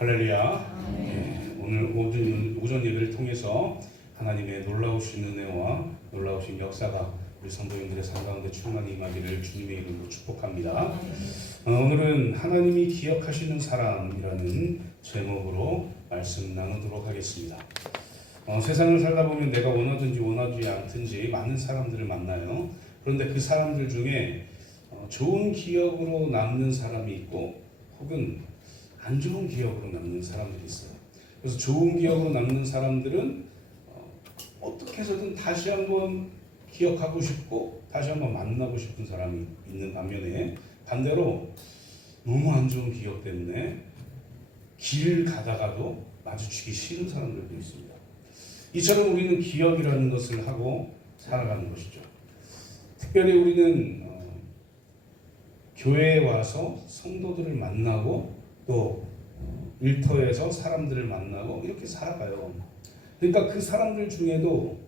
할렐루야. 오늘 오전 예배를 통해서 하나님의 놀라우신 은혜와 놀라우신 역사가 우리 성도님들의 삶 가운데 충만히 임하기를 주님의 이름으로 축복합니다. 오늘은 하나님이 기억하시는 사람이라는 제목으로 말씀 나누도록 하겠습니다. 세상을 살다 보면 내가 원하든지 원하지 않든지 많은 사람들을 만나요. 그런데 그 사람들 중에 좋은 기억으로 남는 사람이 있고 혹은 안 좋은 기억으로 남는 사람들이 있어요. 그래서 좋은 기억으로 남는 사람들은 어떻게 해서든 다시 한번 기억하고 싶고 다시 한번 만나고 싶은 사람이 있는 반면에 반대로 너무 안 좋은 기억 때문에 길을 가다가도 마주치기 싫은 사람들도 있습니다. 이처럼 우리는 기억이라는 것을 하고 살아가는 것이죠. 특별히 우리는 교회에 와서 성도들을 만나고 또 일터에서 사람들을 만나고 이렇게 살아가요. 그러니까 그 사람들 중에도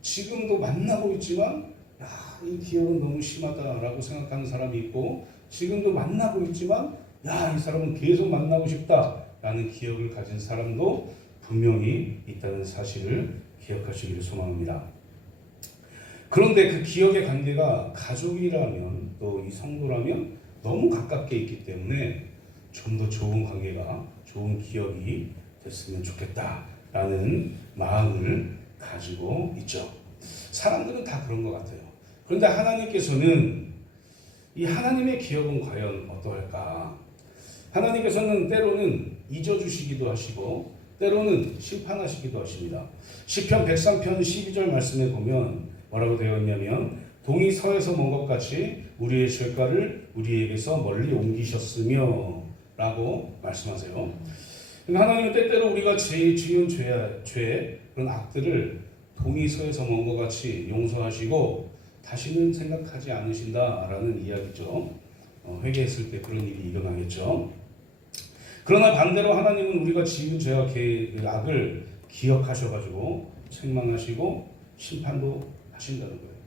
지금도 만나고 있지만 이 기억은 너무 심하다라고 생각하는 사람이 있고 지금도 만나고 있지만 이 사람은 계속 만나고 싶다라는 기억을 가진 사람도 분명히 있다는 사실을 기억하시기를 소망합니다. 그런데 그 기억의 관계가 가족이라면 또 이 성도라면 너무 가깝게 있기 때문에 좀 더 좋은 관계가 좋은 기억이 됐으면 좋겠다라는 마음을 가지고 있죠. 사람들은 다 그런 것 같아요. 그런데 하나님께서는 이 하나님의 기억은 과연 어떠할까? 하나님께서는 때로는 잊어주시기도 하시고 때로는 심판하시기도 하십니다. 시편 103편 12절 말씀에 보면 뭐라고 되어 있냐면 동이 서에서 먼 것 같이 우리의 죄가를 우리에게서 멀리 옮기셨으며 라고 말씀하세요. 하나님은 때때로 우리가 지은 죄 그런 악들을 동이 서에서 먼 것 같이 용서하시고 다시는 생각하지 않으신다라는 이야기죠. 회개했을 때 그런 일이 일어나겠죠. 그러나 반대로 하나님은 우리가 지은 죄와 악을 기억하셔가지고 책망하시고 심판도 하신다는 거예요.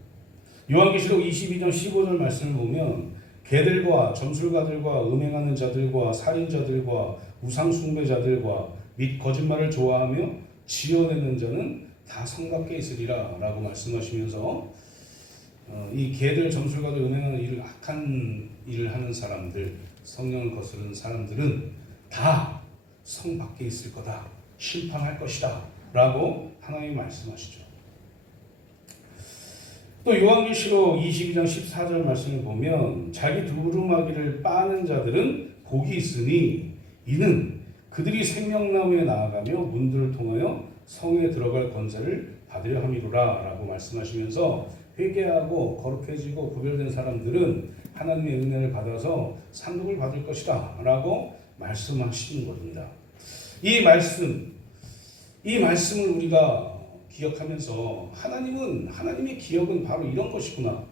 요한계시록 22장 15절 말씀을 보면 개들과 점술가들과 음행하는 자들과 살인자들과 우상숭배자들과 및 거짓말을 좋아하며 지어내는 자는 다 성밖에 있으리라 라고 말씀하시면서 이 개들, 점술가들, 음행하는 악한 일을 하는 사람들, 성령을 거스르는 사람들은 다 성 밖에 있을 거다, 심판할 것이다 라고 하나님이 말씀하시죠. 또 요한계시록 22장 14절 말씀을 보면 자기 두루마기를 빠는 자들은 복이 있으니 이는 그들이 생명나무에 나아가며 문들을 통하여 성에 들어갈 권세를 받으려 함이로라 라고 말씀하시면서 회개하고 거룩해지고 구별된 사람들은 하나님의 은혜를 받아서 상급을 받을 것이다 라고 말씀하시는 것입니다. 이 말씀을 우리가 기억하면서 하나님의 기억은 바로 이런 것이구나.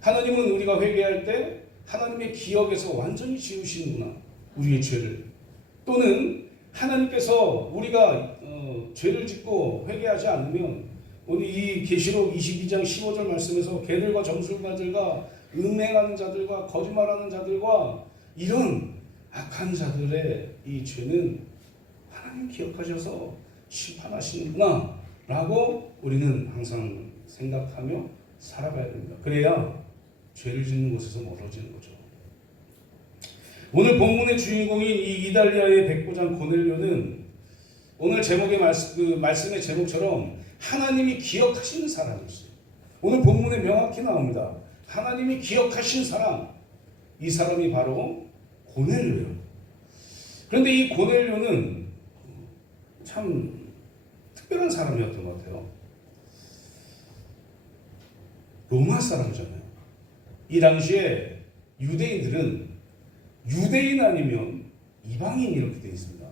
하나님은 우리가 회개할 때 하나님의 기억에서 완전히 지우시는구나. 우리의 죄를. 또는 하나님께서 우리가 죄를 짓고 회개하지 않으면 오늘 이 계시록 22장 15절 말씀에서 개들과 점술가들과 음행하는 자들과 거짓말하는 자들과 이런 악한 자들의 이 죄는 하나님 기억하셔서 심판하시는구나 라고 우리는 항상 생각하며 살아가야 됩니다. 그래야 죄를 짓는 곳에서 멀어지는 거죠. 오늘 본문의 주인공인 이 이달리아의 백부장 고넬료는 오늘 제목의 말씀의 제목처럼 하나님이 기억하시는 사람이었어요. 오늘 본문에 명확히 나옵니다. 하나님이 기억하신 사람, 이 사람이 바로 고넬료예요. 그런데 이 고넬료는 참 특별한 사람이었던 것 같아요. 로마 사람이잖아요. 이 당시에 유대인들은 유대인 아니면 이방인 이렇게 되어 있습니다.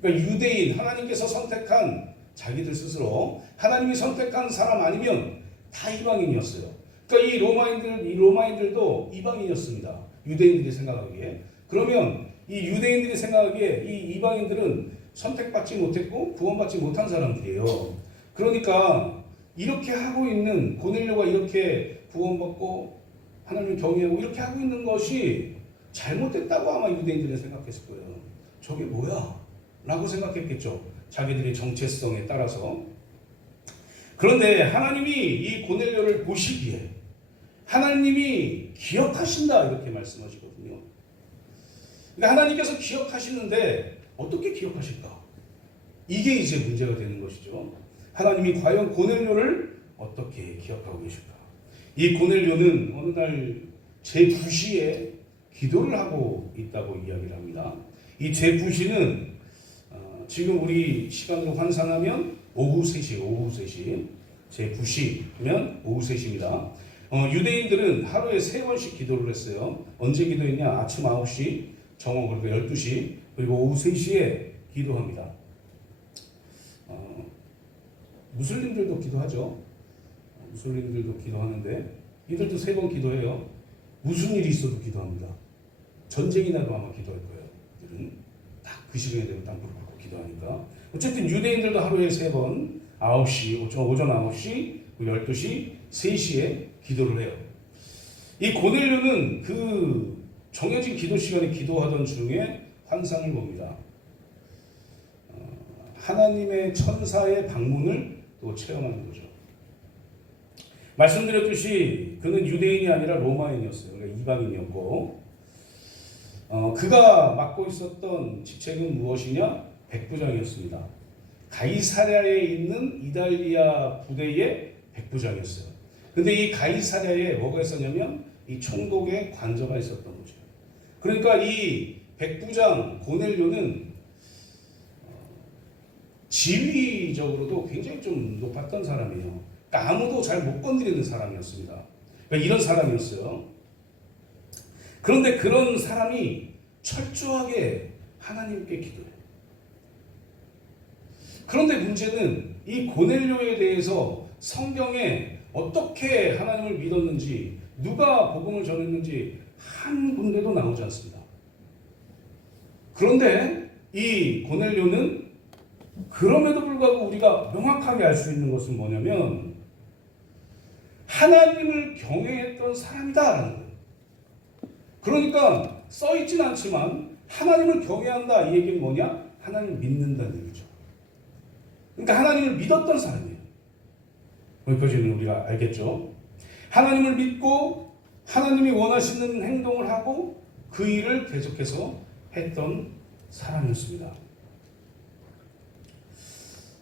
그러니까 유대인, 하나님께서 선택한 자기들 스스로 하나님이 선택한 사람 아니면 다 이방인이었어요. 그러니까 이 로마인들도 이방인이었습니다. 유대인들이 생각하기에. 그러면 이 유대인들이 생각하기에 이 이방인들은 선택받지 못했고 구원받지 못한 사람들이에요. 그러니까 이렇게 하고 있는 고넬료가 이렇게 구원받고 하나님을 경외하고 이렇게 하고 있는 것이 잘못됐다고 아마 유대인들은 생각했을 거예요. 저게 뭐야? 라고 생각했겠죠. 자기들의 정체성에 따라서. 그런데 하나님이 이 고넬료를 보시기에 하나님이 기억하신다 이렇게 말씀하시거든요. 그러니까 하나님께서 기억하시는데 어떻게 기억하실까? 이게 이제 문제가 되는 것이죠. 하나님이 과연 고넬료를 어떻게 기억하고 계실까? 이 고넬료는 어느 날 제9시에 기도를 하고 있다고 이야기를 합니다. 이 제9시는 지금 우리 시간으로 환산하면 오후 3시 제9시면 오후 3시입니다. 유대인들은 하루에 3번씩 기도를 했어요. 언제 기도했냐? 아침 9시, 정오 그리고 12시, 그리고 오후 3시에 기도합니다. 무슬림들도 기도하죠. 무슬림들도 기도하는데 이들도 3번 기도해요. 무슨 일이 있어도 기도합니다. 전쟁이 나도 아마 기도할 거예요. 이들은 딱 그 시간에 되면 땅 꿇고 기도하니까. 어쨌든 유대인들도 하루에 3번 9시, 오전 9시, 12시, 3시에 기도를 해요. 이 고넬료는 그 정해진 기도 시간에 기도하던 중에 환상을 봅니다. 하나님의 천사의 방문을 또 체험하는 거죠. 말씀드렸듯이 그는 유대인이 아니라 로마인이었어요. 그러니까 이방인이었고 그가 맡고 있었던 직책은 무엇이냐? 백부장이었습니다. 가이사랴에 있는 이달리아 부대의 백부장이었어요. 근데 이 가이사랴에 뭐가 있었냐면 이 총독의 관저가 있었던 거죠. 그러니까 이 백부장 고넬료는 지위적으로도 굉장히 좀 높았던 사람이에요. 그러니까 아무도 잘 못 건드리는 사람이었습니다. 그러니까 이런 사람이었어요. 그런데 그런 사람이 철저하게 하나님께 기도해요. 그런데 문제는 이 고넬료에 대해서 성경에 어떻게 하나님을 믿었는지, 누가 복음을 전했는지 한 군데도 나오지 않습니다. 그런데 이 고넬료는 그럼에도 불구하고 우리가 명확하게 알 수 있는 것은 뭐냐면 하나님을 경외했던 사람이다라는 거예요. 그러니까 써있진 않지만 하나님을 경외한다 이 얘기는 뭐냐? 하나님을 믿는다는 얘기죠. 그러니까 하나님을 믿었던 사람이에요. 여기까지는 우리가 알겠죠? 하나님을 믿고 하나님이 원하시는 행동을 하고 그 일을 계속해서 했던 사람이었습니다.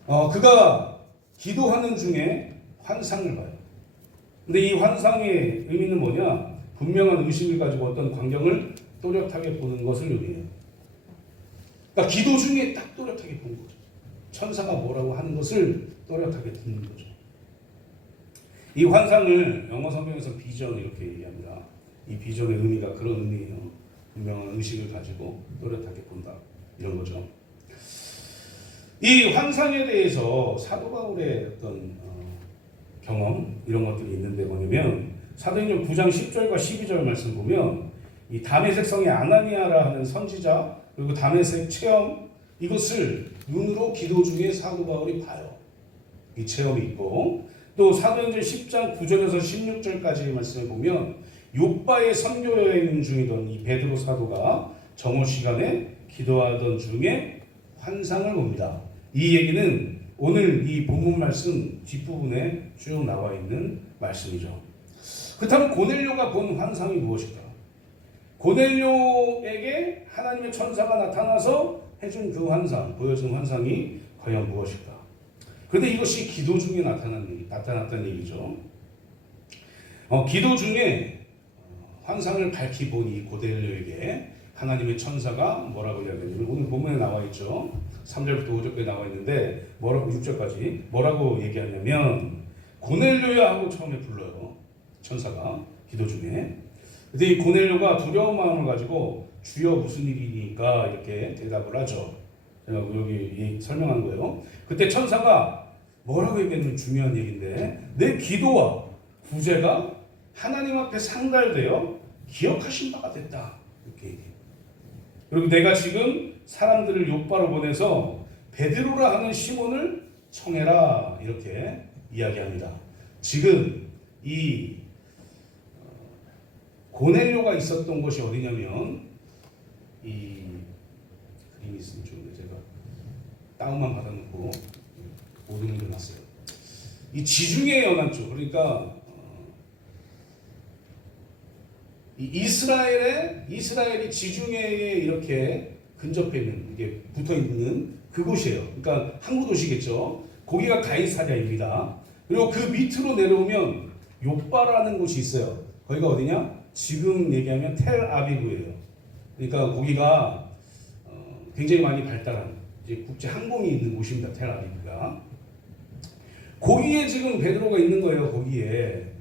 그가 기도하는 중에 환상을 봐요. 근데 이 환상의 의미는 뭐냐? 분명한 의식을 가지고 어떤 광경을 또렷하게 보는 것을 의미해요. 그러니까 기도 중에 딱 또렷하게 보는 거죠. 천사가 뭐라고 하는 것을 또렷하게 듣는 거죠. 이 환상을 영어 성경에서 비전 이렇게 얘기합니다. 이 비전의 의미가 그런 의미예요. 분명한 의식을 가지고 또렷하게 본다. 이런 거죠. 이 환상에 대해서 사도 바울의 어떤 경험 이런 것들이 있는데 뭐냐면 사도행전 9장 10절과 12절 말씀 보면 이 다메섹 성의 아나니아라 하는 선지자 그리고 다메섹 체험 이것을 눈으로 기도 중에 사도 바울이 봐요. 이 체험이 있고 또 사도행전 10장 9절에서 16절까지 말씀을 보면 요바의 선교 여행 중이던 이 베드로 사도가 정오 시간에 기도하던 중에 환상을 봅니다. 이 얘기는 오늘 이 본문 말씀 뒷부분에 쭉 나와 있는 말씀이죠. 그렇다면 고넬료가 본 환상이 무엇일까? 고넬료에게 하나님의 천사가 나타나서 해준 그 환상, 보여준 환상이 과연 무엇일까? 그런데 이것이 기도 중에 나타났다는 얘기죠. 기도 중에 환상을 밝히 본 이 고넬료에게 하나님의 천사가 뭐라고 이야기하냐면 오늘 본문에 나와 있죠. 3절부터 5절까지 나와 있는데 뭐라고 6절까지 뭐라고 얘기하냐면 고넬료야 하고 처음에 불러요. 천사가 기도 중에. 근데 이 고넬료가 두려운 마음을 가지고 주여 무슨 일이니까 이렇게 대답을 하죠. 제가 여기 설명한 거예요. 그때 천사가 뭐라고 얘기했는 중요한 얘기인데 내 기도와 구제가 하나님 앞에 상달되어 기억하신 바가 됐다. 이렇게 얘기해요. 그리고 내가 지금 사람들을 욥바로 보내서 베드로라 하는 시몬을 청해라 이렇게 이야기합니다. 지금 이 고넬료가 있었던 곳이 어디냐면 이 힘이 있으면 좋은데 제가 다운만 받아놓고 못 읽어놨어요. 이 지중해 연안 쪽, 그러니까 이스라엘이 지중해에 이렇게 근접해 있는, 이게 붙어 있는 그곳이에요. 그러니까 항구 도시겠죠. 거기가 가이사랴입니다. 그리고 그 밑으로 내려오면 요빠라는 곳이 있어요. 거기가 어디냐? 지금 얘기하면 텔아비브예요. 그러니까 거기가 굉장히 많이 발달한 이제 국제 항공이 있는 곳입니다. 텔아비브가. 거기에 지금 베드로가 있는 거예요. 거기에.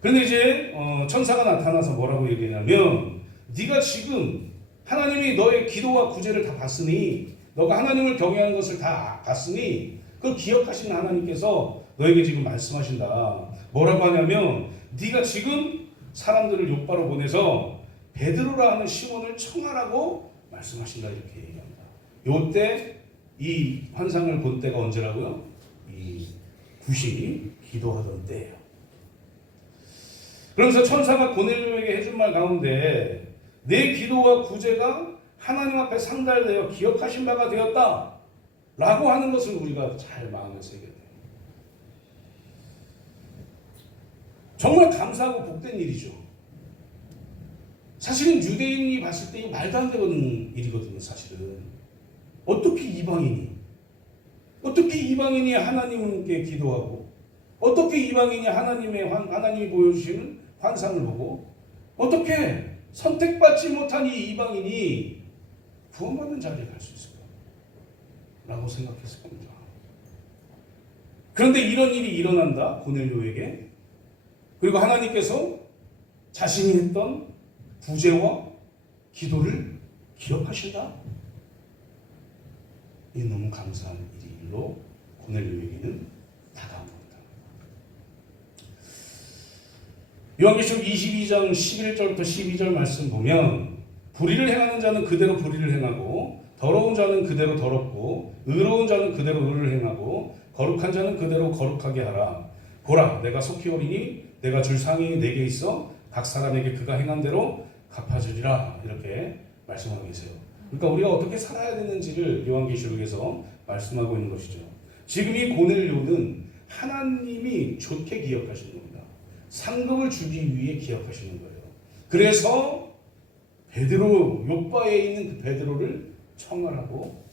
그런데 이제 천사가 나타나서 뭐라고 얘기하냐면, 네가 지금 하나님이 너의 기도와 구제를 다 봤으니, 너가 하나님을 경외하는 것을 다 봤으니 그걸 기억하시는 하나님께서 너에게 지금 말씀하신다. 뭐라고 하냐면, 네가 지금 사람들을 요바로 보내서 베드로라 하는 시몬을 청하라고 말씀하신다. 이렇게 얘기합니다. 요때 이 환상을 본 때가 언제라고요? 이 구신이 기도하던 때예요. 그러면서 천사가 고넬료에게 해준 말 가운데, 내 기도와 구제가 하나님 앞에 상달되어 기억하신 바가 되었다 라고 하는 것을 우리가 잘 마음에 새겨야 돼요. 정말 감사하고 복된 일이죠. 사실은 유대인이 봤을 때 이거 말도 안 되는 일이거든요. 사실은 어떻게 이방인이 하나님께 기도하고, 어떻게 이방인이 하나님이 보여주시는 환상을 보고, 어떻게 선택받지 못한 이 이방인이 구원받는 자리에 갈 수 있을까? 라고 생각했을 겁니다. 그런데 이런 일이 일어난다. 고넬료에게. 그리고 하나님께서 자신이 했던 구제와 기도를 기억하신다. 이 너무 감사한 일로 고넬료에게는 다가온 겁니다. 요한계시록 22장 11절부터 12절 말씀 보면, 불의를 행하는 자는 그대로 불의를 행하고, 더러운 자는 그대로 더럽고, 의로운 자는 그대로 의를 행하고, 거룩한 자는 그대로 거룩하게 하라. 보라, 내가 속히 오리니 내가 줄 상이 내게 있어 각 사람에게 그가 행한 대로 갚아주리라. 이렇게 말씀하고 계세요. 그러니까 우리가 어떻게 살아야 되는지를 요한계시록에서 말씀하고 있는 것이죠. 지금 이 고넬료는 하나님이 좋게 기억하시는 겁니다. 상급을 주기 위해 기억하시는 거예요. 그래서 베드로, 요바에 있는 그 베드로를 청하라고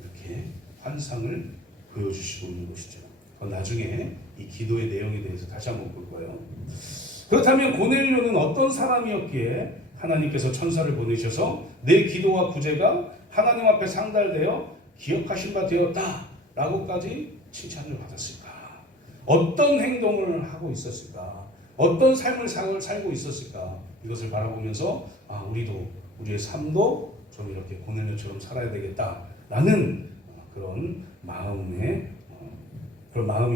이렇게 환상을 보여주시고 있는 것이죠. 나중에 이 기도의 내용에 대해서 다시 한번 볼 거예요. 그렇다면 고넬료는 어떤 사람이었기에 하나님께서 천사를 보내셔서 내 기도와 구제가 하나님 앞에 상달되어 기억하신 바 되었다 라고까지 칭찬을 받았을까? 어떤 행동을 하고 있었을까? 어떤 삶을 살고 있었을까? 이것을 바라보면서 우리도, 우리의 삶도 좀 이렇게 고넬료처럼 살아야 되겠다라는 그런 마음이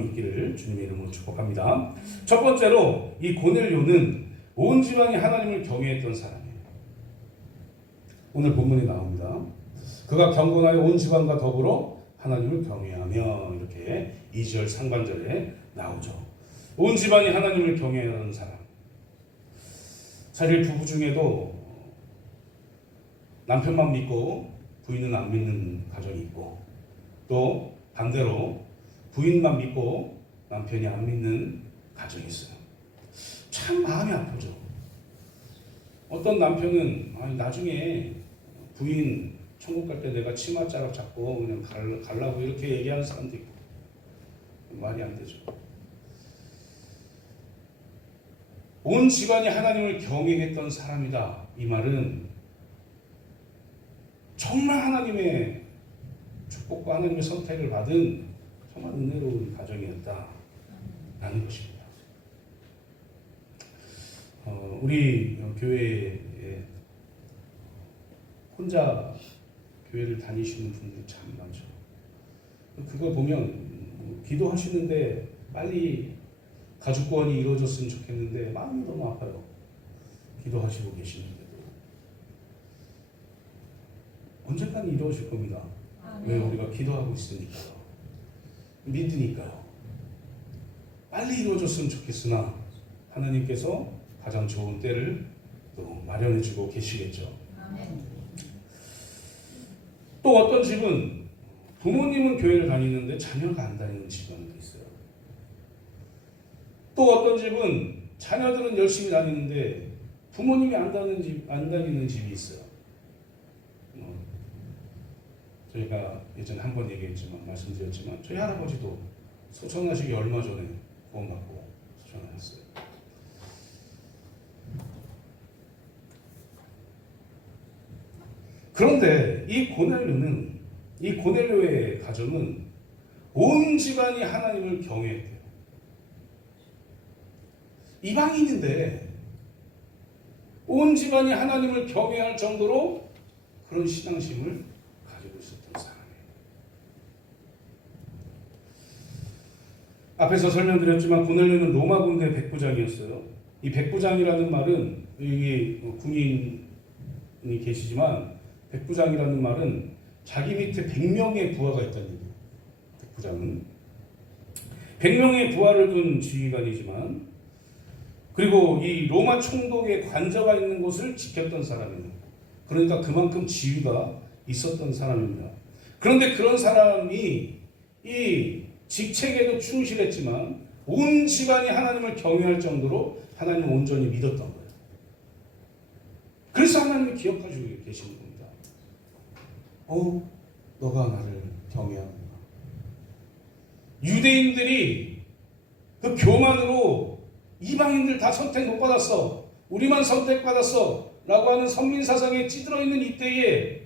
있기를 주님의 이름으로 축복합니다. 첫 번째로 이 고넬료는 온 집안이 하나님을 경외했던 사람이에요. 오늘 본문에 나옵니다. 그가 경건하여 온 집안과 더불어 하나님을 경외하며, 이렇게 2절 상반절에 나오죠. 온 집안이 하나님을 경외하는 사람. 사실 부부 중에도 남편만 믿고 부인은 안 믿는 가정이 있고, 또 반대로 부인만 믿고 남편이 안 믿는 가정이 있어요. 참 마음이 아프죠. 어떤 남편은 나중에 부인 천국 갈 때 내가 치맛자락 잡고 그냥 갈라고 이렇게 얘기하는 사람도 있고, 말이 안 되죠. 온 집안이 하나님을 경외했던 사람이다. 이 말은 정말 하나님의 축복과 하나님의 선택을 받은 정말 은혜로운 가정이었다라는 것입니다. 우리 교회에 혼자 교회를 다니시는 분들 참 많죠. 그거 보면 기도하시는데 빨리 가족 구원이 이루어졌으면 좋겠는데 마음이 너무 아파요. 기도하시고 계시는데도 언젠가는 이루어질 겁니다. 왜? 우리가 기도하고 있으니까요. 믿으니까요. 빨리 이루어졌으면 좋겠으나 하나님께서 가장 좋은 때를 또 마련해주고 계시겠죠. 또 어떤 집은 부모님은 교회를 다니는데 자녀가 안 다니는 집안도 있어요. 또 어떤 집은 자녀들은 열심히 다니는데 부모님이 안 다니는 집이 있어요. 저희가 예전에 한 번 얘기했지만 말씀드렸지만 저희 할아버지도 소천하시기 얼마 전에 구원받고 소천하셨어요. 그런데 이 고넬료의 가정은 온 집안이 하나님을 경외했대요. 이방인인데 온 집안이 하나님을 경외할 정도로 그런 신앙심을 가지고 있었던 사람이에요. 앞에서 설명드렸지만 고넬료는 로마 군대 백부장이었어요. 이 백부장이라는 말은 여기 군인이 계시지만 백부장이라는 말은 자기 밑에 100명의 부하가 있다는 얘기예요. 백부장은 100명의 부하를 둔 지휘관이지만 그리고 이 로마 총독의 관저가 있는 곳을 지켰던 사람이에요. 그러니까 그만큼 지위가 있었던 사람입니다. 그런데 그런 사람이 이 직책에도 충실했지만 온 집안이 하나님을 경외할 정도로 하나님을 온전히 믿었던 거예요. 그래서 하나님을 기억하시고 계시는 겁니다. 너가 나를 경외하는구나. 유대인들이 그 교만으로 이방인들 다 선택 못 받았어, 우리만 선택받았어 라고 하는 선민사상에 찌들어 있는 이때에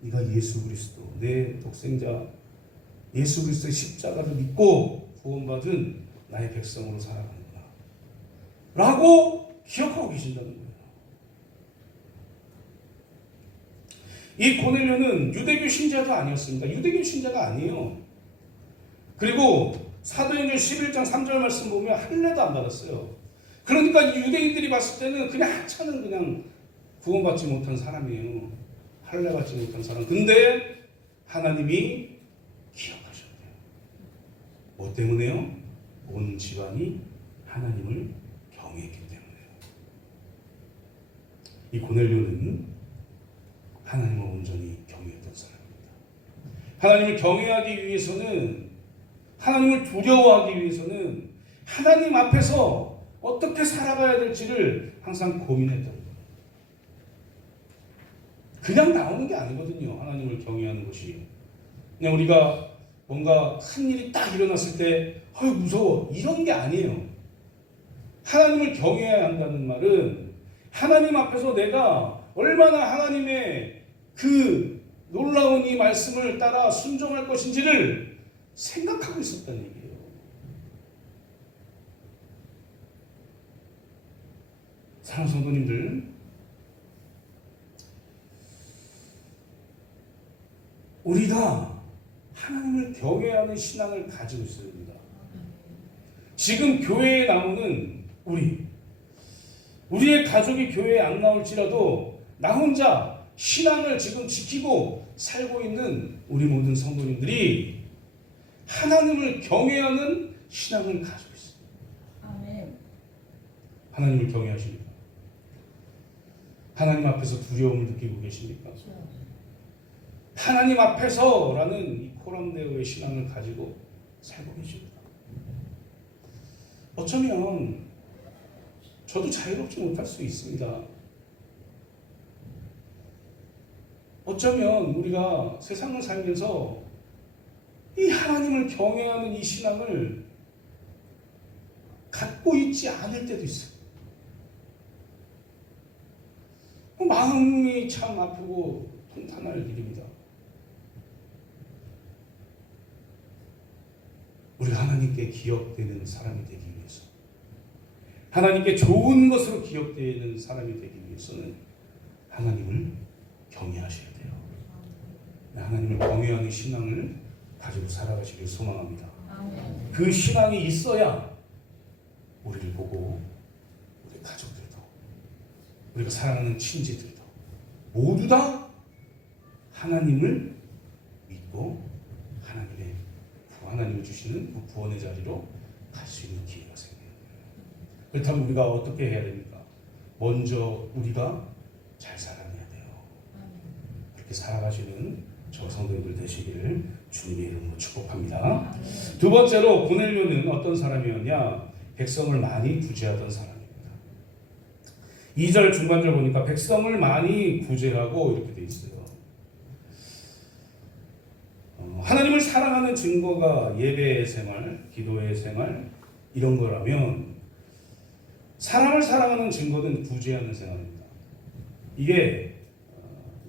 네가 예수 그리스도, 내 독생자 예수 그리스도의 십자가를 믿고 구원받은 나의 백성으로 살아가는구나 라고 기억하고 계신다는 거예요. 이 고넬료는 유대교 신자도 아니었습니다. 유대교 신자가 아니에요. 그리고 사도행전 11장 3절 말씀 보면 할례도 안 받았어요. 그러니까 유대인들이 봤을 때는 그냥 하찮은 그냥 구원받지 못한 사람이에요. 할례 받지 못한 사람. 근데 하나님이 기억하셨대요. 뭐 때문에요? 온 집안이 하나님을 경외했기 때문에요. 이 고넬료는 하나님을 온전히 경외했던 사람입니다. 하나님을 경외하기 위해서는, 하나님을 두려워하기 위해서는 하나님 앞에서 어떻게 살아가야 될지를 항상 고민했던 거예요. 그냥 나오는 게 아니거든요. 하나님을 경외하는 것이. 그냥 우리가 뭔가 큰 일이 딱 일어났을 때 무서워 이런 게 아니에요. 하나님을 경외해야 한다는 말은 하나님 앞에서 내가 얼마나 하나님의 그 놀라운 이 말씀을 따라 순종할 것인지를 생각하고 있었다는 얘기예요. 사랑하는 성도님들, 우리가 하나님을 경외하는 신앙을 가지고 있어야 됩니다. 지금 교회에 나오는 우리의 가족이 교회에 안 나올지라도 나 혼자 신앙을 지금 지키고 살고 있는 우리 모든 성도님들이 하나님을 경외하는 신앙을 가지고 있습니다. 아멘. 하나님을 경외하십니까? 하나님 앞에서 두려움을 느끼고 계십니까? 하나님 앞에서라는 이 코람데오의 신앙을 가지고 살고 계십니다. 어쩌면 저도 자유롭지 못할 수 있습니다. 어쩌면 우리가 세상을 살면서 이 하나님을 경외하는 이 신앙을 갖고 있지 않을 때도 있어요. 마음이 참 아프고 통탄할 일입니다. 우리가 하나님께 기억되는 사람이 되기 위해서, 하나님께 좋은 것으로 기억되는 사람이 되기 위해서는 하나님을 경외하셔야 돼요. 하나님을 경외하는 신앙을 가지고 살아가시길 소망합니다. 그 신앙이 있어야 우리를 보고 우리 가족들도, 우리가 사랑하는 친지들도 모두 다 하나님을 믿고 하나님이 주시는 그 구원의 자리로 갈 수 있는 기회가 생겨요. 그렇다면 우리가 어떻게 해야 됩니까? 먼저 우리가 잘 살아내야 돼요. 그렇게 살아가시는 저 성도님들 되시기를 주님의 이름으로 축복합니다. 두 번째로 고넬료는 어떤 사람이었냐? 백성을 많이 구제하던 사람입니다. 2절 중반절 보니까 백성을 많이 구제하고 이렇게 돼 있어요. 하나님을 사랑하는 증거가 예배의 생활, 기도의 생활 이런 거라면 사람을 사랑하는 증거는 구제하는 생활입니다. 이게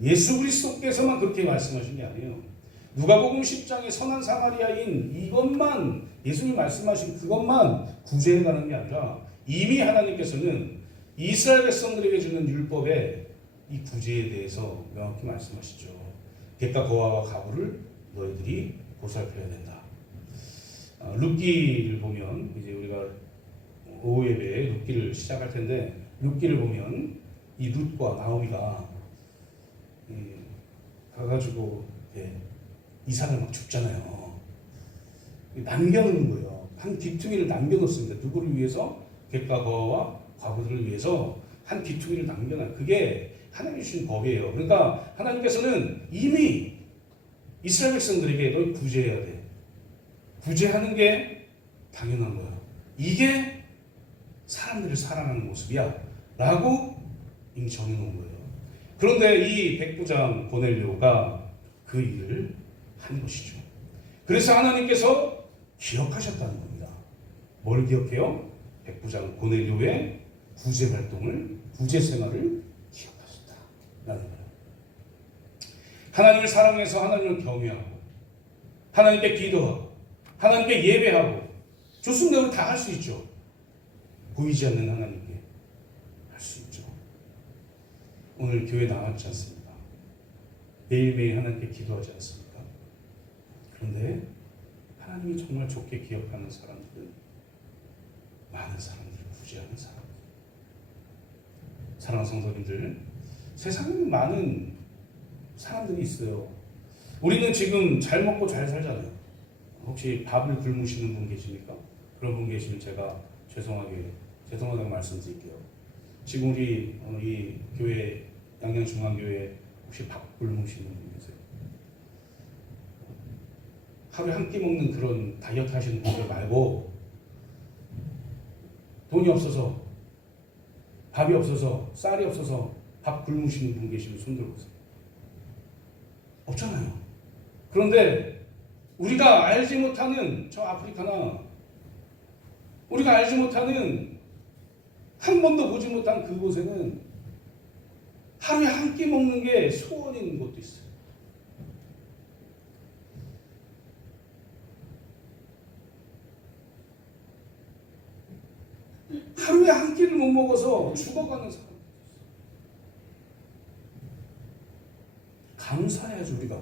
예수 그리스도께서만 그렇게 말씀하신 게 아니에요. 누가복음 10장의 선한 사마리아인 이것만 예수님이 말씀하신 그것만 구제해가는 게 아니라 이미 하나님께서는 이스라엘 백성들에게 주는 율법에 이 구제에 대해서 명확히 말씀하시죠. 객과 거하와 가부를 너희들이 보살펴야 된다. 룻기를 보면 이제 우리가 오후 예배에 룻기를 시작할 텐데 룻기를 보면 이 룻과 나오미가 가가지고 이삭을 막 줍잖아요. 남겨놓는 거예요. 한 귀퉁이를 남겨놓습니다. 누구를 위해서? 객과 거와 과부들을 위해서 한 귀퉁이를 남겨놔요. 그게 하나님이 주신 법이에요. 그러니까 하나님께서는 이미 이스라엘 백성들에게 너 구제해야 돼. 구제하는 게 당연한 거야. 이게 사람들을 사랑하는 모습이야. 라고 이미 정해놓은 거예요. 그런데 이 백부장 고넬료가 그 일을 한 것이죠. 그래서 하나님께서 기억하셨다는 겁니다. 뭘 기억해요? 백부장 고넬료의 구제 활동을, 구제 생활을 기억하셨다라는 거예요. 하나님을 사랑해서 하나님을 경외하고 하나님께 기도하고 하나님께 예배하고 좋습니다. 우리 다 할 수 있죠. 보이지 않는 하나님께 할 수 있죠. 오늘 교회 나왔지 않습니까? 매일매일 하나님께 기도하지 않습니까? 그런데 하나님이 정말 좋게 기억하는 사람들은 많은 사람들을 구제하는 사람들. 사랑하는 성도님들, 세상에는 많은 사람들이 있어요. 우리는 지금 잘 먹고 잘 살잖아요. 혹시 밥을 굶으시는 분 계십니까? 그런 분 계시면 제가 죄송하다고 말씀드릴게요. 지금 우리 이 교회 양양중앙교회 혹시 밥 굶으시는 분 계세요? 하루에 한 끼 먹는 그런 다이어트 하시는 분들 말고 돈이 없어서 밥이 없어서 쌀이 없어서 밥 굶으시는 분 계시면 손 들어보세요. 없잖아요. 그런데 우리가 알지 못하는 저 아프리카나 우리가 알지 못하는 한 번도 보지 못한 그곳에는 하루에 한 끼 먹는 게 소원인 곳도 있어요. 하루에 한 끼를 못 먹어서 죽어가는 사람. 감사해야죠, 우리가.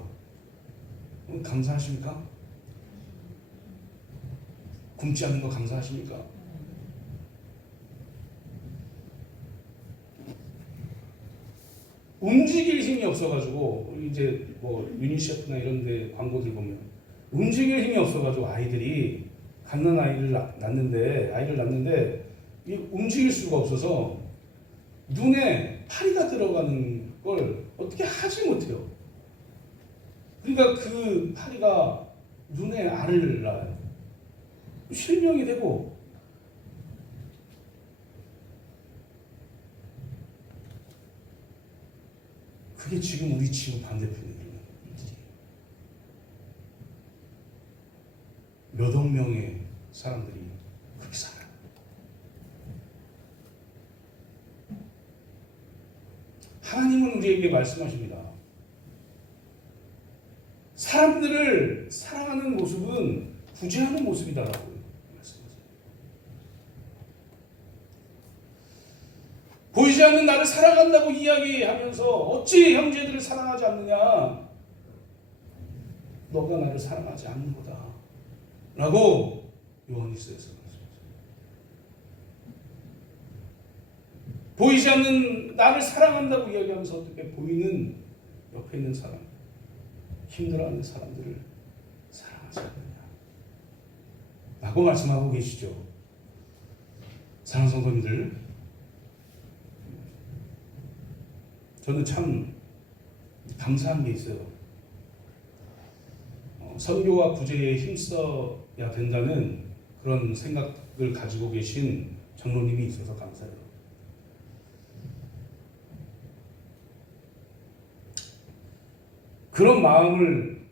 감사하십니까? 굶지 않는 거 감사하십니까? 움직일 힘이 없어가지고 이제 뭐 유니세프나 이런데 광고들 보면 움직일 힘이 없어가지고 아이들이 갓난 아이를 낳는데 이 움직일 수가 없어서 눈에 파리가 들어가는 걸 어떻게 하지 못해요. 그러니까 그 파리가 눈에 알을 낳아요. 실명이 되고 그게 지금 우리 지구 반대편에 일어나는 일들이에요. 몇억 명의 사람들이 그렇게 살아요. 하나님은 우리에게 말씀하십니다. 사람들을 사랑하는 모습은 구제하는 모습이다라고 말씀하세요. 보이지 않는 나를 사랑한다고 이야기하면서 어찌 형제들을 사랑하지 않느냐? 너가 나를 사랑하지 않는 거다. 라고 요한일서에서 말씀하세요. 보이지 않는 나를 사랑한다고 이야기하면서 어떻게 보이는 옆에 있는 사람, 힘들어하는 사람들을 사랑하지 않느냐 라고 말씀하고 계시죠. 사랑하는 성도님들, 저는 참 감사한 게 있어요. 선교와 구제에 힘써야 된다는 그런 생각을 가지고 계신 장로님이 있어서 감사해요. 그런 마음을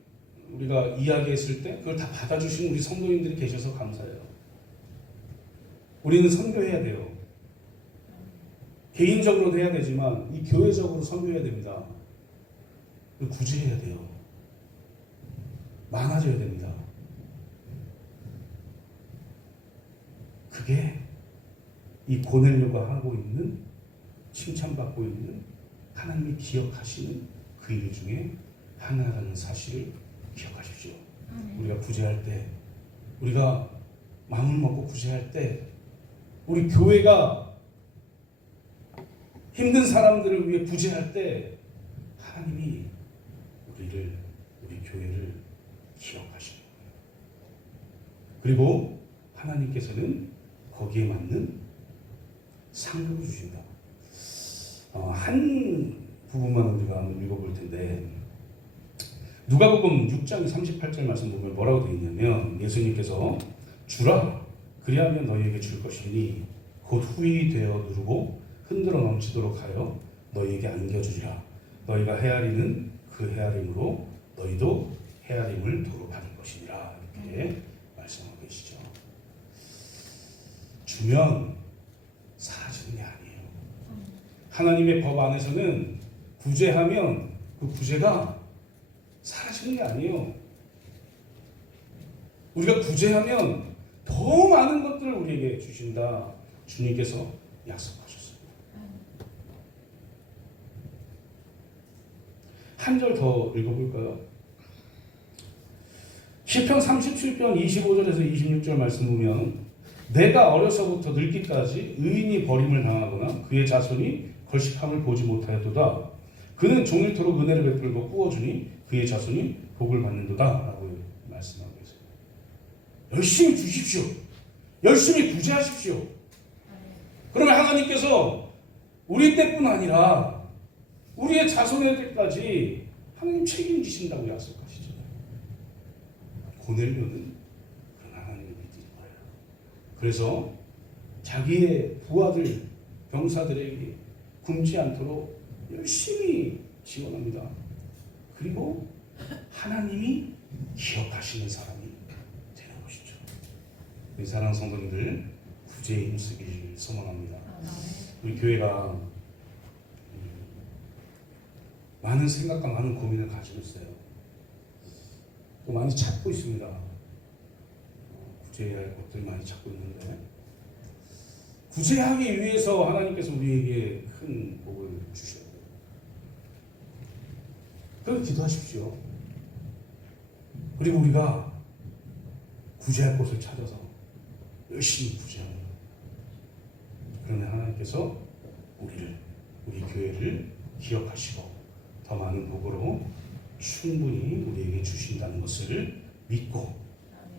우리가 이야기했을 때 그걸 다 받아주신 우리 성도님들이 계셔서 감사해요. 우리는 선교해야 돼요. 개인적으로도 해야 되지만 이 교회적으로 선교해야 됩니다. 구제해야 돼요. 많아져야 됩니다. 그게 이 고넬료가 하고 있는, 칭찬받고 있는, 하나님이 기억하시는 그 일 중에 하나라는 사실을 기억하십시오. 우리가 구제할 때, 우리가 마음을 먹고 구제할 때, 우리 교회가 힘든 사람들을 위해 구제할 때 하나님이 우리 교회를 기억하시는 거예요. 그리고 하나님께서는 거기에 맞는 상급을 주신다. 한 부분만 우리가 한번 읽어볼 텐데, 누가복음 6장 38절 말씀 보면 뭐라고 되어 있냐면, 예수님께서 주라 그리하면 너희에게 줄 것이니 곧 후이 되어 누르고 흔들어 넘치도록 하여 너희에게 안겨주리라. 너희가 헤아리는 그 헤아림으로 너희도 헤아림을 도로 받을 것이니라. 이렇게 말씀하고 계시죠. 주면 사라지는 게 아니에요. 하나님의 법 안에서는 구제하면 그 구제가 사라지는 게 아니에요. 우리가 구제하면 더 많은 것들을 우리에게 주신다. 주님께서 약속하셨어요. 한 절 더 읽어볼까요? 시편 37편 25절에서 26절 말씀 보면, 내가 어려서부터 늙기까지 의인이 버림을 당하거나 그의 자손이 걸식함을 보지 못하였도다. 그는 종일토록 은혜를 베풀고 꾸어주니 그의 자손이 복을 받는도다. 라고 말씀하고 있어요. 열심히 주십시오. 열심히 구제하십시오. 그러면 하나님께서 우리 때뿐 아니라 우리의 자손의 때까지 하나님 책임지신다고 약속하시잖아요. 고넬료는 그런 하나님을 믿는 거예요. 그래서 자기의 부하들, 병사들에게 굶지 않도록 열심히 지원합니다. 그리고 하나님이 기억하시는 사람이 되는 것이죠. 우리 사랑하는 성도님들, 구제에 힘쓰기를 소망합니다. 우리 교회가 많은 생각과 많은 고민을 가지고 있어요. 또 많이 찾고 있습니다. 구제해야 할 것들 많이 찾고 있는데, 구제하기 위해서 하나님께서 우리에게 큰 복을 주셔야 돼요. 그럼 기도하십시오. 그리고 우리가 구제할 곳을 찾아서 열심히 구제합니다. 그러면 하나님께서 우리 교회를 기억하시고 더 많은 복으로 충분히 우리에게 주신다는 것을 믿고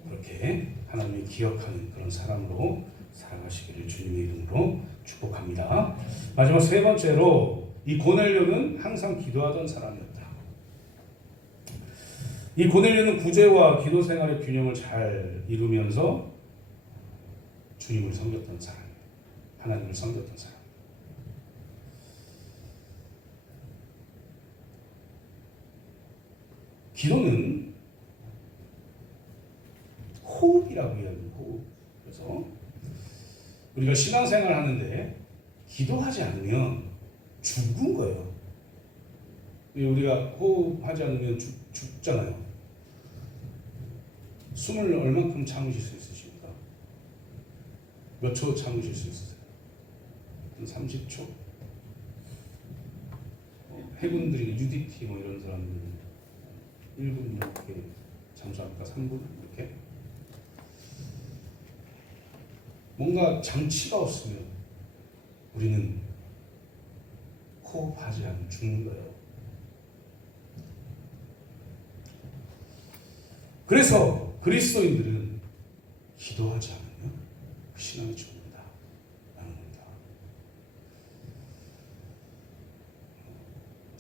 그렇게 하나님이 기억하는 그런 사람으로 살아가시기를 주님의 이름으로 축복합니다. 마지막 세 번째로, 이 고넬료는 항상 기도하던 사람이었다. 이 고넬료는 구제와 기도 생활의 균형을 잘 이루면서 주님을 섬겼던 사람, 하나님을 섬겼던 사람. 기도는 호흡이라고 이야기해요. 호흡. 그래서 우리가 신앙생활 하는데 기도하지 않으면 죽은 거예요. 우리가 호흡하지 않으면 죽잖아요. 숨을 얼만큼 참으실 수 있으십니까? 몇 초 참으실 수 있으세요? 한 30초? 해군들이 UDT 뭐 이런 사람들은 1분 이렇게 잠수합니까? 3분 이렇게? 뭔가 장치가 없으면 우리는 호흡하지 않으면 죽는 거예요. 그래서 그리스도인들은 기도하지 않으면 그 신앙이 죽는다 라는 겁니다.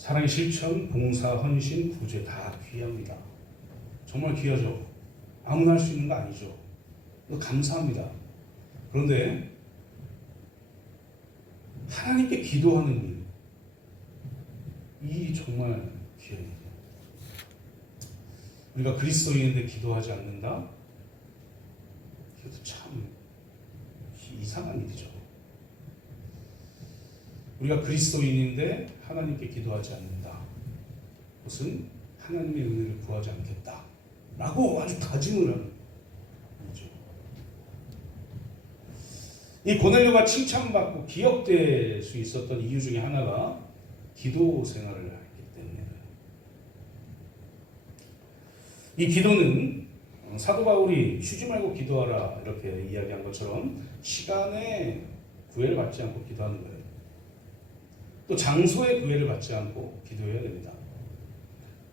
사랑의 실천, 봉사, 헌신, 구제 다 귀합니다. 정말 귀하죠. 아무나 할 수 있는 거 아니죠. 감사합니다. 그런데 하나님께 기도하는 일, 이 정말 귀한 일이에요. 우리가 그리스도인인데 기도하지 않는다? 이것도 참 이상한 일이죠. 우리가 그리스도인인데 하나님께 기도하지 않는다. 그것은 하나님의 은혜를 구하지 않겠다. 라고 아주 다짐을 하는 일이죠. 이 고넬료가 칭찬받고 기억될 수 있었던 이유 중에 하나가 기도 생활을 했기 때문에. 이 기도는 사도 바울이 쉬지 말고 기도하라 이렇게 이야기한 것처럼 시간에 구애를 받지 않고 기도하는 거예요. 또 장소에 구애를 받지 않고 기도해야 됩니다.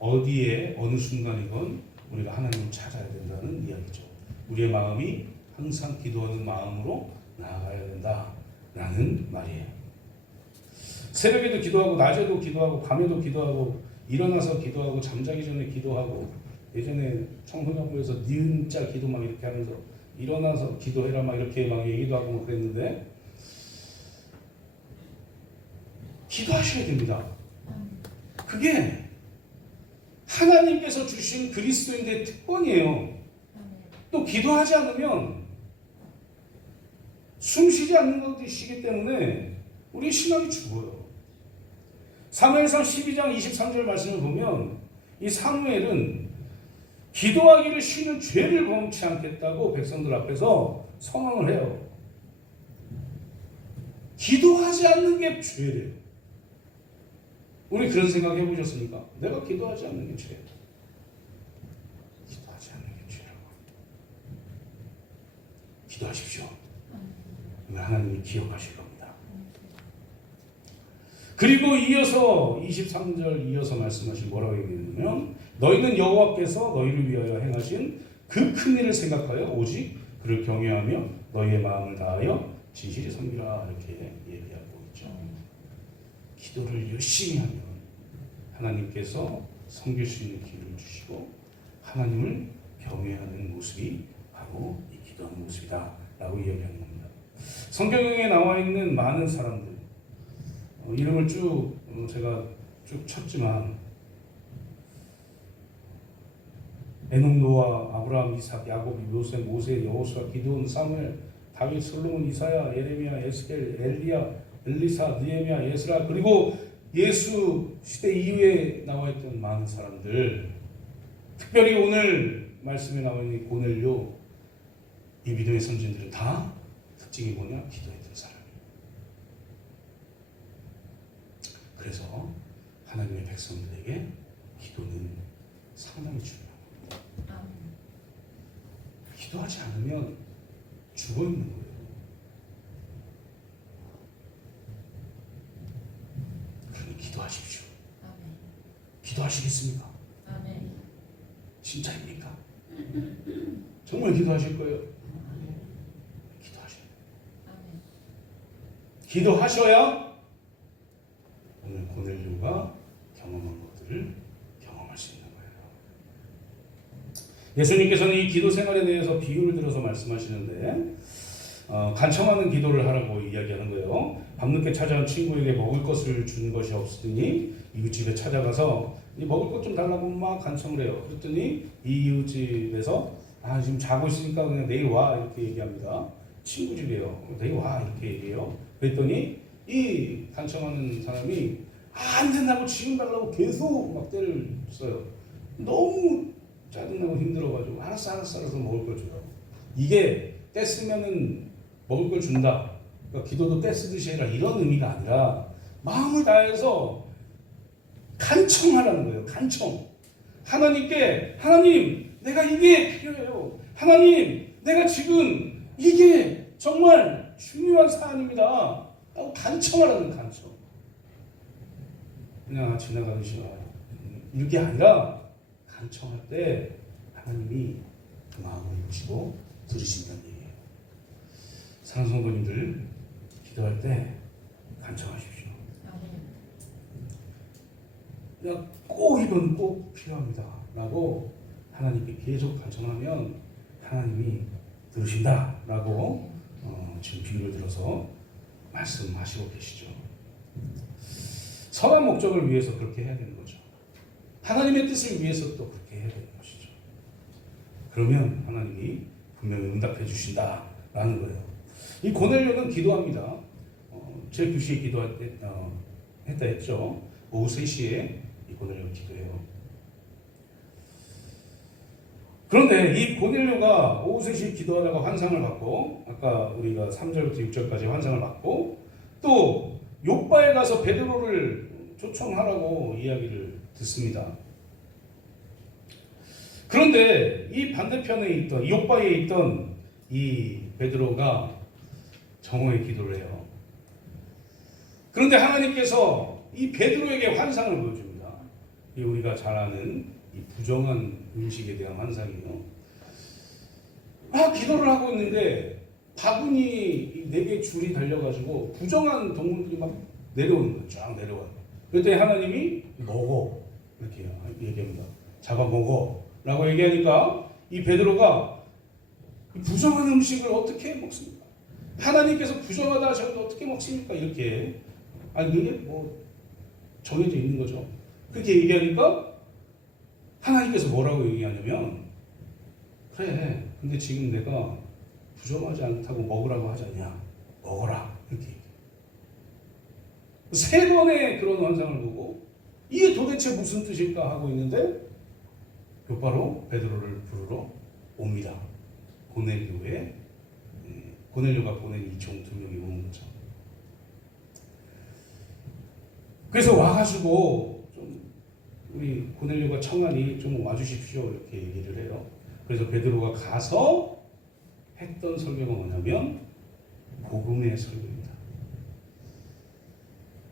어디에 어느 순간이건 우리가 하나님을 찾아야 된다는 이야기죠. 우리의 마음이 항상 기도하는 마음으로 나아가야 된다라는 말이에요. 새벽에도 기도하고 낮에도 기도하고 밤에도 기도하고 일어나서 기도하고 잠자기 전에 기도하고 예전에 청소년부에서 니은자 기도 막 이렇게 하면서 일어나서 기도해라 막 이렇게 막 얘기도 하고 막 그랬는데 기도하셔야 됩니다. 그게 하나님께서 주신 그리스도인의 특권이에요. 또 기도하지 않으면 숨쉬지 않는 것이기 때문에 우리 신앙이 죽어요. 사무엘상 12장 23절 말씀을 보면 이 사무엘은 기도하기를 쉬는 죄를 범치 않겠다고 백성들 앞에서 선언을 해요. 기도하지 않는 게 죄래요. 우리 그런 생각 해보셨습니까? 내가 기도하지 않는 게 죄다. 기도하지 않는 게 죄라고. 기도하십시오. 하나님이 기억하실 겁니다. 그리고 이어서 23절 이어서 말씀하신 뭐라고 얘기했냐면 너희는 여호와께서 너희를 위하여 행하신 그 큰 일을 생각하여 오직 그를 경외하며 너희의 마음을 다하여 진실히 섬기라 이렇게 얘기하고 있죠. 기도를 열심히 하면 하나님께서 섬길 수 있는 기회를 주시고 하나님을 경외하는 모습이 바로 이 기도하는 모습이다 라고 이야기하는 겁니다. 성경에 나와 있는 많은 사람들 이름을 쭉 제가 쭉 쳤지만 에녹, 노아, 아브라함, 이삭, 야곱, 요셉, 모세, 여호수아, 기드온, 사무엘, 다윗, 솔로몬, 이사야, 예레미야, 에스겔, 엘리야, 엘리사, 느헤미야, 예스라 그리고 예수 시대 이후에 나와 있던 많은 사람들 특별히 오늘 말씀에 나와 있는 고넬료 이 믿음의 선진들은 다 특징이 뭐냐? 기도했던 사람이에요. 그래서 하나님의 백성들에게 기도는 상당히 중요합니다. 기도하지 않으면 죽어있는 거예요. 그러니 기도하십시오. 기도하시겠습니까? 진짜입니까? 정말 기도하실 거예요? 기도하셔야 오늘 고넬료가 경험한 것들을 경험할 수 있는 거예요. 예수님께서는 이 기도 생활에 대해서 비유를 들어서 말씀하시는데 간청하는 기도를 하라고 이야기하는 거예요. 밤늦게 찾아온 친구에게 먹을 것을 준 것이 없으니 이웃집에 찾아가서 먹을 것 좀 달라고 막 간청을 해요. 그랬더니 이 이웃집에서 지금 자고 있으니까 그냥 내일 와 이렇게 얘기합니다. 친구 집이에요. 내일 와 이렇게 얘기해요. 그랬더니 이 간청하는 사람이 안 된다고 지금 달라고 계속 막 때를 써요. 너무 짜증나고 힘들어가지고 알았어 먹을 걸 줘요. 이게 떼쓰면은 먹을 걸 준다. 그러니까 기도도 떼쓰듯이 해라 이런 의미가 아니라 마음을 다해서 간청하라는 거예요. 간청. 하나님께 하나님 내가 이게 필요해요. 하나님 내가 지금 이게 정말 중요한 사안입니다. 라고 간청하라는 간청. 그냥 지나가듯이 이게 아니라 간청할 때 하나님이 그 마음을 보시고 들으신다는 얘기예요. 사랑하는 성도님들 기도할 때 간청하십시오. 야, 꼭 이건 꼭 필요합니다 라고 하나님께 계속 간청하면 하나님이 들으신다 라고 지금 비유를 들어서 말씀하시고 계시죠. 선한 목적을 위해서 그렇게 해야 되는 거죠. 하나님의 뜻을 위해서 또 그렇게 해야 되는 것이죠. 그러면 하나님이 분명히 응답해 주신다라는 거예요. 이 고넬료는 기도합니다. 제 2시에 기도할 때 했다 했죠. 오후 3시에 이 고넬료 기도해요. 그런데 이 고넬료가 오후 3시에 기도하다가 환상을 받고, 아까 우리가 3절부터 6절까지 환상을 받고, 또 욥바에 가서 베드로를 초청하라고 이야기를 듣습니다. 그런데 이 반대편에 있던 욥바에 있던 이 베드로가 정오에 기도를 해요. 그런데 하나님께서 이 베드로에게 환상을 보여줍니다. 이 우리가 잘 아는 이 부정한 음식에 대한 환상이에요. 기도를 하고 있는데 바구니 4개 줄이 달려가지고 부정한 동물들이 막 내려오는 거예요. 쫙 내려와요. 그랬더니 하나님이 먹어 이렇게 얘기합니다. 잡아 먹어 라고 얘기하니까 이 베드로가 부정한 음식을 어떻게 먹습니까? 하나님께서 부정하다 하셨는데 어떻게 먹습니까? 이렇게 이게 뭐 정해져 있는 거죠. 그렇게 얘기하니까 하나님께서 뭐라고 얘기하냐면, 그래 근데 지금 내가 부정하지 않다고 먹으라고 하지 않냐, 먹어라 이렇게 얘기해요. 3번의 그런 환상을 보고 이게 도대체 무슨 뜻일까 하고 있는데 곧바로 베드로를 부르러 옵니다. 고넬료가 보낸 이총 2명이 오는 거죠. 그래서 와가지고 좀 우리 고넬료가 청하니 좀 와주십시오 이렇게 얘기를 해요. 그래서 베드로가 가서 했던 설교가 뭐냐면 복음의 설교입니다.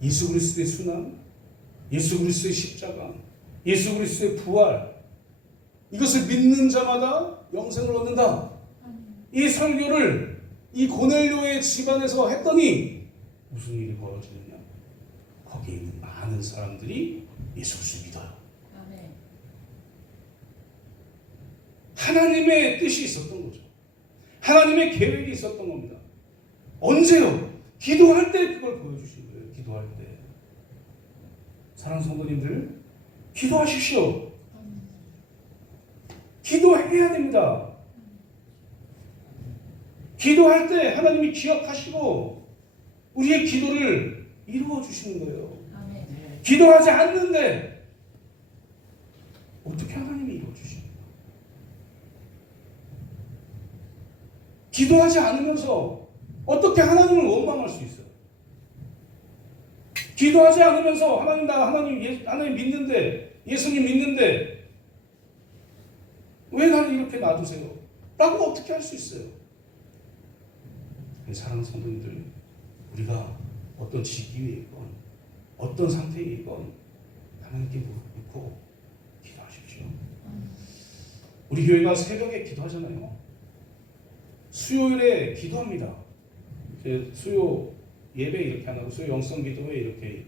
예수 그리스도의 순환, 예수 그리스도의 십자가, 예수 그리스도의 부활, 이것을 믿는 자마다 영생을 얻는다. 이 설교를 이 고넬료의 집안에서 했더니 무슨 일이 벌어지느냐? 거기에 있는 많은 사람들이 예수 그리스도를 믿어요. 아멘. 하나님의 뜻이 있었던 거죠. 하나님의 계획이 있었던 겁니다. 언제요? 기도할 때 그걸 보여주신 거예요. 기도할 때. 사랑하는 성도님들, 기도하십시오. 기도해야 됩니다. 기도할 때 하나님이 기억하시고 우리의 기도를 이루어 주시는 거예요. 아멘. 기도하지 않는데 어떻게 하나님이 이루어 주십니까? 기도하지 않으면서 어떻게 하나님을 원망할 수 있어요? 기도하지 않으면서 하나님 믿는데, 예수님 믿는데 왜 나를 이렇게 놔두세요? 라고 어떻게 할 수 있어요? 사랑하는 성도님들, 우리가 어떤 직위에 있건 어떤 상태에 있건 하나님께 무릎 꿇고 기도하십시오. 우리 교회가 새벽에 기도하잖아요. 수요일에 기도합니다. 수요 예배 이렇게 안 하고 수요 영성 기도회 이렇게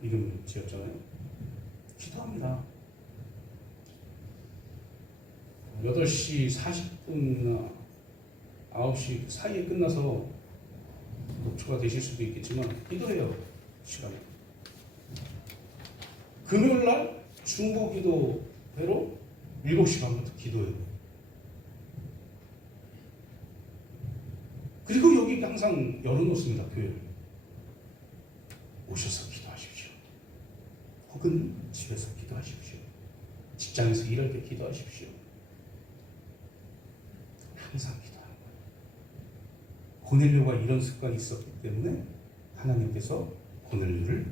이름 지었잖아요. 기도합니다. 8시 40분이나 9시 사이에 끝나서 녹초가 되실 수도 있겠지만 기도해요. 시간에. 금요일날 중보 기도회로 7시 반부터 기도해요. 그리고 여기 항상 열어놓습니다. 교회를. 오셔서 기도하십시오. 혹은 집에서 기도하십시오. 직장에서 일할 때 기도하십시오. 항상 기도하는 거예요. 고넬료가 이런 습관이 있었기 때문에 하나님께서 고넬료를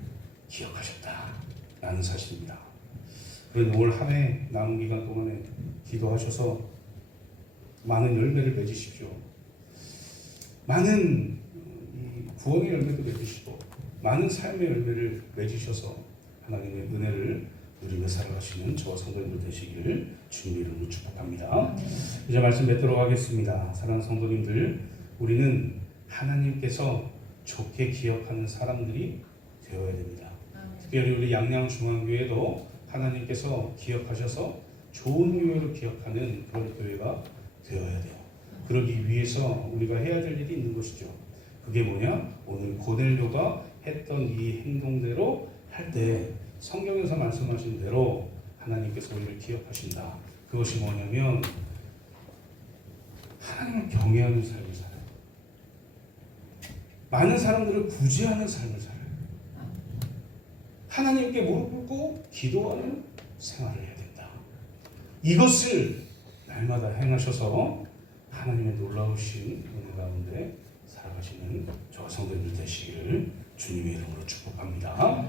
기억하셨다라는 사실입니다. 그런데 올 한 해 남은 기간 동안에 기도하셔서 많은 열매를 맺으십시오. 많은 구원의 열매도 맺으시고 많은 삶의 열매를 맺으셔서 하나님의 은혜를 누리며 살아가시는 저와 성도님들 되시기를 주님의 이름으로 축복합니다. 이제 말씀 맺도록 하겠습니다. 사랑하는 성도님들, 우리는 하나님께서 좋게 기억하는 사람들이 되어야 됩니다. 특별히 우리 양양중앙교회도 하나님께서 기억하셔서 좋은 교회로 기억하는 그런 교회가 되어야 돼요. 그러기 위해서 우리가 해야 될 일이 있는 것이죠. 그게 뭐냐? 오늘 고넬료가 했던 이 행동대로 할 때 성경에서 말씀하신 대로 하나님께서 우리를 기억하신다. 그것이 뭐냐면 하나님을 경외하는 삶을 살아요. 많은 사람들을 구제하는 삶을 살아요. 하나님께 무릎 꿇고 기도하는 생활을 해야 된다. 이것을 날마다 행하셔서 하나님의 놀라우신 은혜 가운데 살아가시는 저와 성도님들 되시기를 주님의 이름으로 축복합니다.